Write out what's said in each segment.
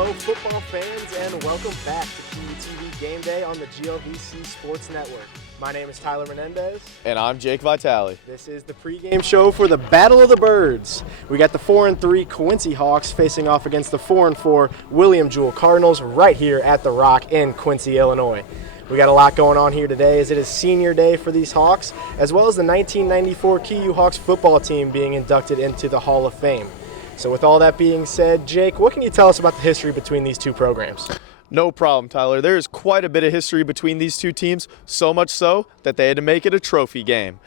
Hello, football fans, and welcome back to QUTV Game Day on the GLVC Sports Network. My name is Tyler Menendez. And I'm Jake Vitale. This is the pregame show for the Battle of the Birds. We got the 4-3 Quincy Hawks facing off against the 4-4 William Jewell Cardinals right here at the Rock in Quincy, Illinois. We got a lot going on here today as it is senior day for these Hawks, as well as the 1994 KU Hawks football team being inducted into the Hall of Fame. So with all that being said, Jake, what can you tell us about the history between these two programs? No problem, Tyler. There is quite a bit of history between these two teams, so much so that they had to make it a trophy game.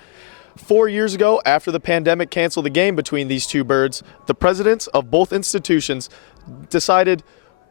4 years ago, after the pandemic canceled the game between these two birds, the presidents of both institutions decided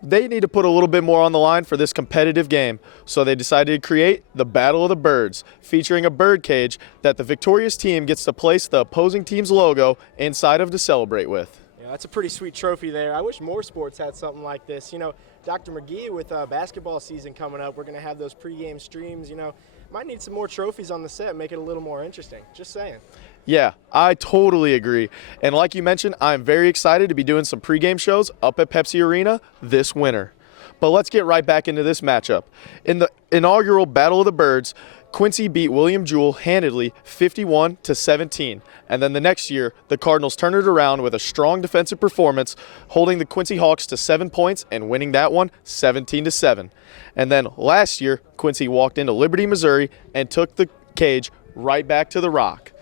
they need to put a little bit more on the line for this competitive game. So they decided to create the Battle of the Birds, featuring a bird cage that the victorious team gets to place the opposing team's logo inside of to celebrate with. That's a pretty sweet trophy there. I wish more sports had something like this. You know, Dr. McGee, with basketball season coming up, we're going to have those pregame streams. You know, might need some more trophies on the set, make it a little more interesting. Just saying. Yeah, I totally agree. And like you mentioned, I'm very excited to be doing some pregame shows up at Pepsi Arena this winter. But let's get right back into this matchup. In the inaugural Battle of the Birds, Quincy beat William Jewell handedly 51-17. And then the next year, the Cardinals turned it around with a strong defensive performance, holding the Quincy Hawks to 7 points and winning that one 17-7. And then last year, Quincy walked into Liberty, Missouri and took the cage right back to the Rock,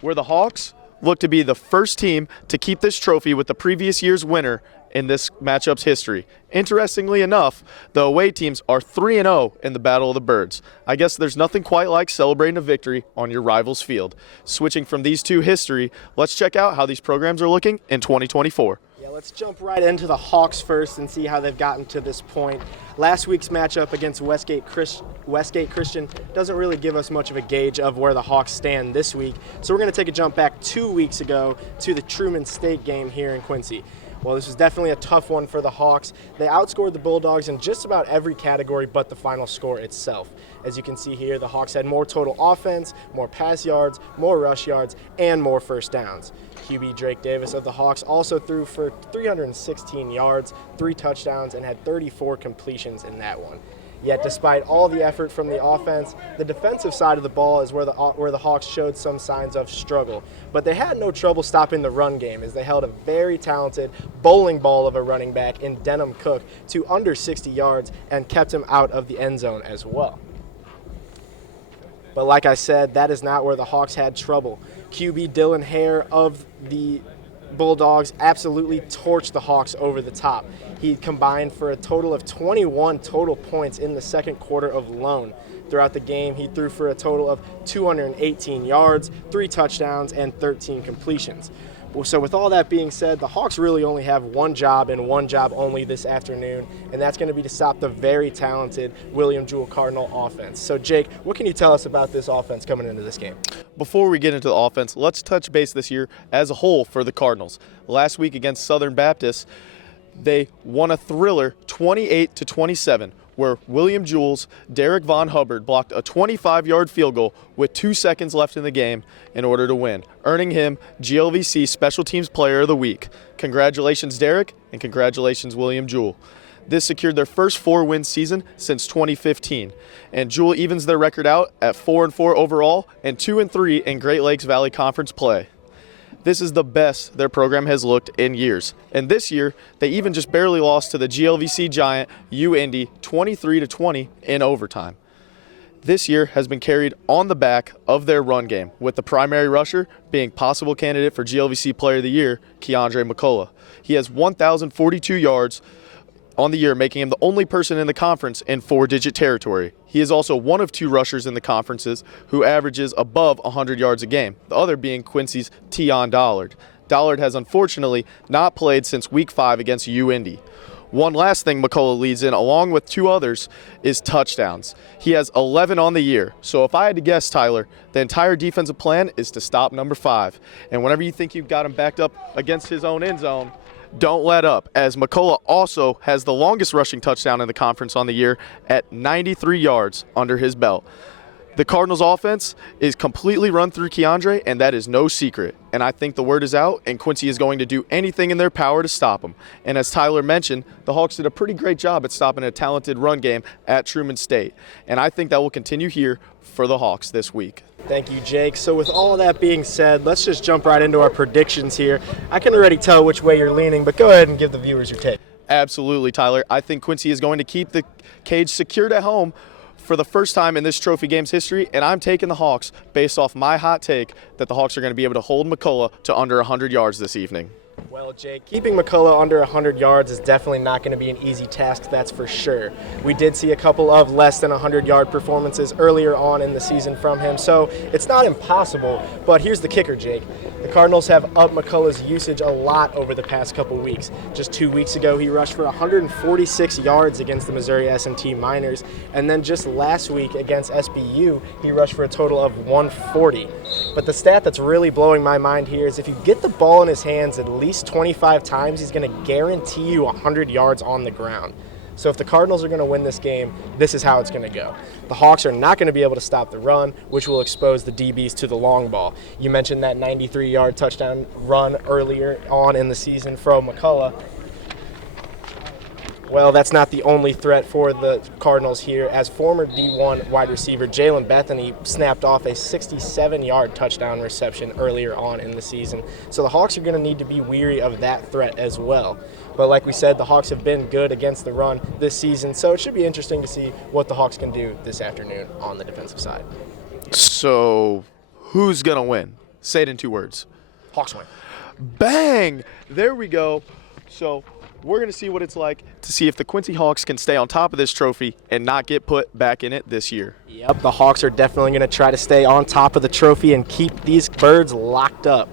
where the Hawks look to be the first team to keep this trophy with the previous year's winner in this matchup's history. Interestingly enough, the away teams are 3-0 in the Battle of the Birds. I guess there's nothing quite like celebrating a victory on your rival's field. Switching from these two history, let's check out how these programs are looking in 2024. Yeah, let's jump right into the Hawks first and see how they've gotten to this point. Last week's matchup against Westgate Christian doesn't really give us much of a gauge of where the Hawks stand this week. So we're going to take a jump back 2 weeks ago to the Truman State game here in Quincy. Well, this was definitely a tough one for the Hawks. They outscored the Bulldogs in just about every category but the final score itself. As you can see here, the Hawks had more total offense, more pass yards, more rush yards, and more first downs. QB Drake Davis of the Hawks also threw for 316 yards, 3 touchdowns, and had 34 completions in that one. Yet despite all the effort from the offense, the defensive side of the ball is where the Hawks showed some signs of struggle. But they had no trouble stopping the run game as they held a very talented bowling ball of a running back in Denham Cook to under 60 yards and kept him out of the end zone as well. But like I said, that is not where the Hawks had trouble. QB Dylan Hare of the Bulldogs absolutely torched the Hawks over the top. He combined for a total of 21 total points in the second quarter alone. Throughout the game, he threw for a total of 218 yards, 3 touchdowns, and 13 completions. So with all that being said, the Hawks really only have one job and one job only this afternoon, and that's going to be to stop the very talented William Jewell Cardinal offense. So Jake, what can you tell us about this offense coming into this game? Before we get into the offense, let's touch base this year as a whole for the Cardinals. Last week against Southern Baptist, they won a thriller 28-27, where William Jewell's Derek Von Hubbard blocked a 25-yard field goal with 2 seconds left in the game in order to win, earning him GLVC Special Teams Player of the Week. Congratulations, Derek, and congratulations, William Jewell. This secured their first 4-win season since 2015, and Jewell evens their record out at 4-4 overall and 2-3 in Great Lakes Valley Conference play. This is the best their program has looked in years. And this year, they even just barely lost to the GLVC giant UIndy 23-20 in overtime. This year has been carried on the back of their run game, with the primary rusher being possible candidate for GLVC Player of the Year, Keandre McCullough. He has 1,042 yards on the year, making him the only person in the conference in 4-digit territory. He is also one of 2 rushers in the conferences who averages above 100 yards a game, the other being Quincy's Tion Dollard. Dollard has unfortunately not played since Week 5 against UIndy. One last thing McCullough leads in, along with 2 others, is touchdowns. He has 11 on the year. So if I had to guess, Tyler, the entire defensive plan is to stop number 5. And whenever you think you've got him backed up against his own end zone, don't let up, as McCullough also has the longest rushing touchdown in the conference on the year at 93 yards under his belt. The Cardinals offense is completely run through Keandre, and that is no secret. And I think the word is out, and Quincy is going to do anything in their power to stop him. And as Tyler mentioned, the Hawks did a pretty great job at stopping a talented run game at Truman State. And I think that will continue here for the Hawks this week. Thank you, Jake. So with all that being said, let's just jump right into our predictions here. I can already tell which way you're leaning, but go ahead and give the viewers your take. Absolutely, Tyler. I think Quincy is going to keep the cage secured at home for the first time in this trophy game's history, and I'm taking the Hawks based off my hot take that the Hawks are going to be able to hold McCullough to under 100 yards this evening. Well, Jake, keeping McCullough under 100 yards is definitely not going to be an easy task, that's for sure. We did see a couple of less than 100-yard performances earlier on in the season from him, so it's not impossible. But here's the kicker, Jake. The Cardinals have upped McCullough's usage a lot over the past couple weeks. Just 2 weeks ago, he rushed for 146 yards against the Missouri S&T Miners, and then just last week against SBU, he rushed for a total of 140. But the stat that's really blowing my mind here is if you get the ball in his hands at least 25 times, he's going to guarantee you 100 yards on the ground. So if the Cardinals are going to win this game, this is how it's going to go. The Hawks are not going to be able to stop the run, which will expose the DBs to the long ball. You mentioned that 93-yard touchdown run earlier on in the season from McCullough. Well, that's not the only threat for the Cardinals here, as former D1 wide receiver Jalen Bethany snapped off a 67-yard touchdown reception earlier on in the season. So the Hawks are going to need to be weary of that threat as well. But like we said, the Hawks have been good against the run this season, so it should be interesting to see what the Hawks can do this afternoon on the defensive side. So who's going to win? Say it in 2 words. Hawks win. Bang! There we go. So we're going to see what it's like to see if the Quincy Hawks can stay on top of this trophy and not get put back in it this year. Yep, the Hawks are definitely going to try to stay on top of the trophy and keep these birds locked up.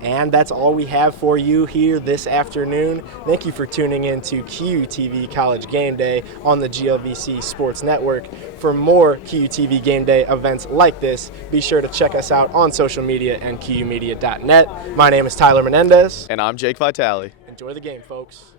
And that's all we have for you here this afternoon. Thank you for tuning in to QUTV College Game Day on the GLVC Sports Network. For more QUTV Game Day events like this, be sure to check us out on social media and QUmedia.net. My name is Tyler Menendez. And I'm Jake Vitale. Enjoy the game, folks.